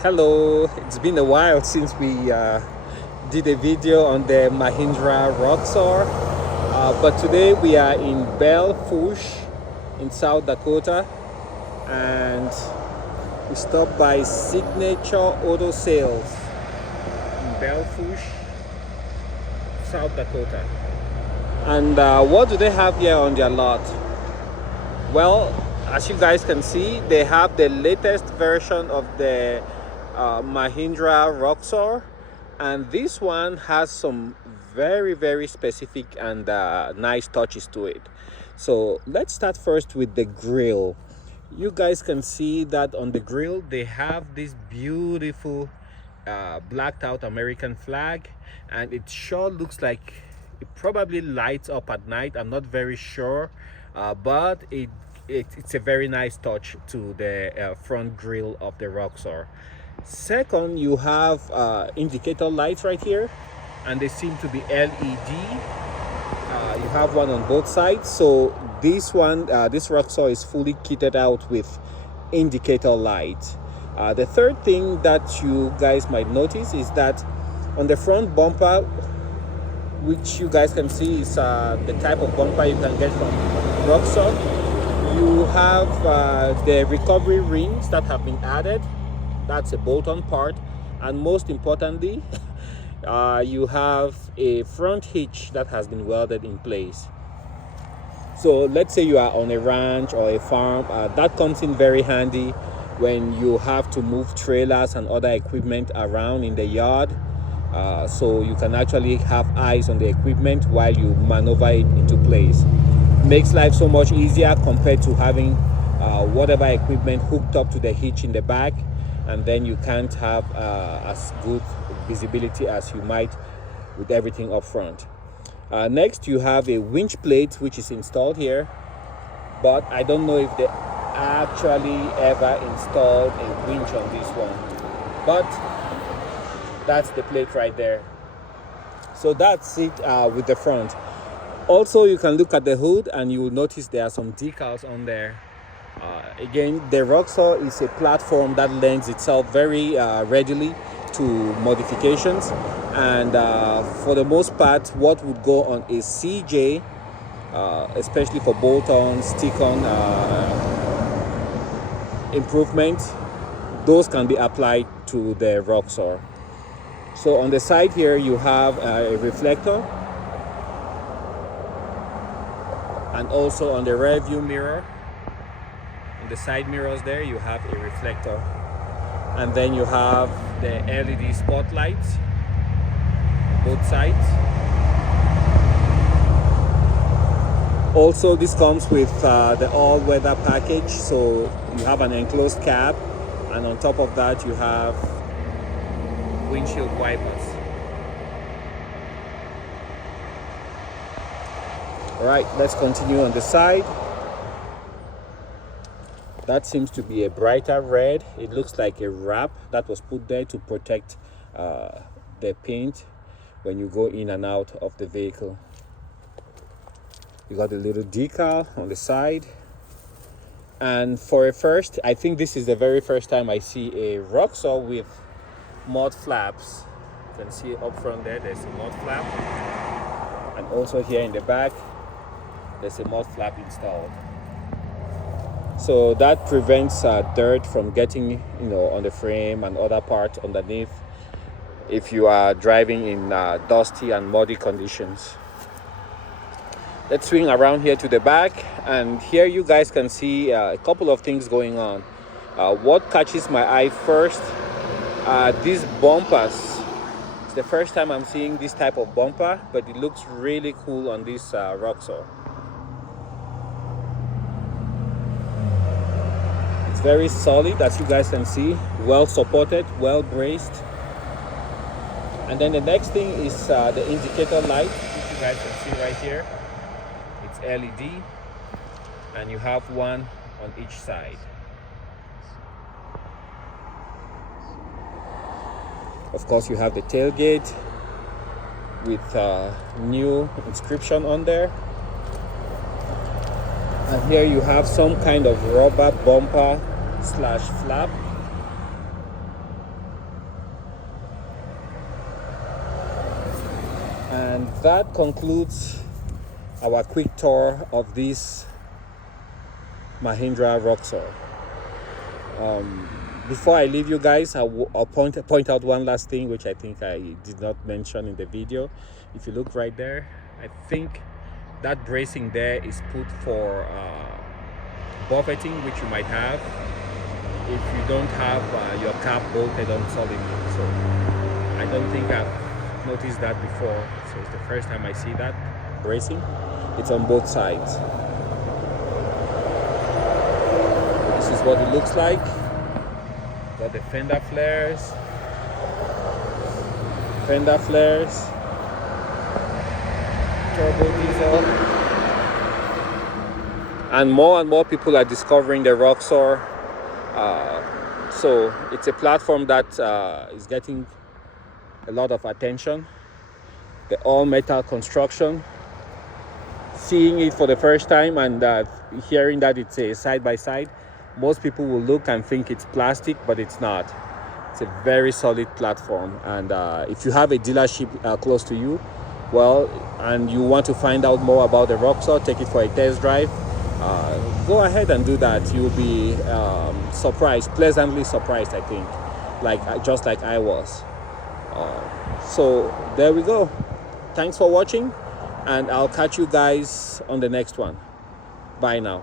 Hello, it's been a while since we did a video on the Mahindra ROXOR, but today we are in Belfouche in South Dakota, and we stopped by Signature Auto Sales in Belfouche, South Dakota. And what do they have here on their lot? Well, as you guys can see, they have the latest version of the Mahindra ROXOR, and this one has some very specific and nice touches to it. So let's start first with the grille. You guys can see that on the grille they have this beautiful blacked out American flag, and it sure looks like it probably lights up at night. I'm not very sure, but it's a very nice touch to the front grille of the ROXOR. Second, you have indicator lights right here, and they seem to be LED. You have one on both sides, so this one, this ROXOR is fully kitted out with indicator light. The third thing that you guys might notice is that on the front bumper, which you guys can see is the type of bumper you can get from ROXOR, you have the recovery rings that have been added. That's a bolt-on part, and most importantly, you have a front hitch that has been welded in place. So let's say you are on a ranch or a farm, that comes in very handy when you have to move trailers and other equipment around in the yard. So you can actually have eyes on the equipment while you maneuver it into place. Makes life so much easier compared to having whatever equipment hooked up to the hitch in the back, and then you can't have as good visibility as you might with everything up front. Next, you have a winch plate which is installed here, but I don't know if they actually ever installed a winch on this one, but that's the plate right there. So that's it with the front. Also, you can look at the hood and you will notice there are some decals on there. Again, the ROXOR is a platform that lends itself very readily to modifications, and for the most part what would go on a CJ, especially for bolt-on, stick-on improvement, those can be applied to the ROXOR. So on the side here you have a reflector, and also on the rear view mirror, on the side mirrors there, you have a reflector, and then you have the LED spotlights both sides. Also, this comes with the all-weather package, so you have an enclosed cab, and on top of that you have windshield wipers. All right, let's continue on the side. That seems to be a brighter red. It looks like a wrap that was put there to protect the paint when you go in and out of the vehicle. You got a little decal on the side. And for a first, I think this is the very first time I see a ROXOR with mud flaps. You can see up front there, there's a mud flap. And also here in the back, there's a mud flap installed. So that prevents dirt from getting, on the frame and other parts underneath if you are driving in dusty and muddy conditions. Let's swing around here to the back, and here you guys can see a couple of things going on. What catches my eye first are these bumpers. It's the first time I'm seeing this type of bumper, but it looks really cool on this ROXOR. It's very solid, as you guys can see, well supported, well braced. And then the next thing is the indicator light, which you guys can see right here. It's LED, and you have one on each side. Of course, you have the tailgate with new inscription on there. And here you have some kind of rubber bumper slash flap. And that concludes our quick tour of this Mahindra ROXOR. Before I leave you guys, I'll point out one last thing which I think I did not mention in the video. If you look right there, I think that bracing there is put for buffeting, which you might have if you don't have your cap bolted on solid. So I don't think I've noticed that before. So it's the first time I see that bracing. It's on both sides. This is what it looks like. Got the fender flares, turbo diesel, and more people are discovering the ROXOR. So it's a platform that is getting a lot of attention. The all metal construction, seeing it for the first time and hearing that it's a side-by-side, most people will look and think it's plastic, but it's not. It's a very solid platform. And if you have a dealership close to you, well, and you want to find out more about the ROXOR, take it for a test drive, go ahead and do that. You'll be surprised, pleasantly surprised, I think, just like I was. So there we go. Thanks for watching, and I'll catch you guys on the next one. Bye now.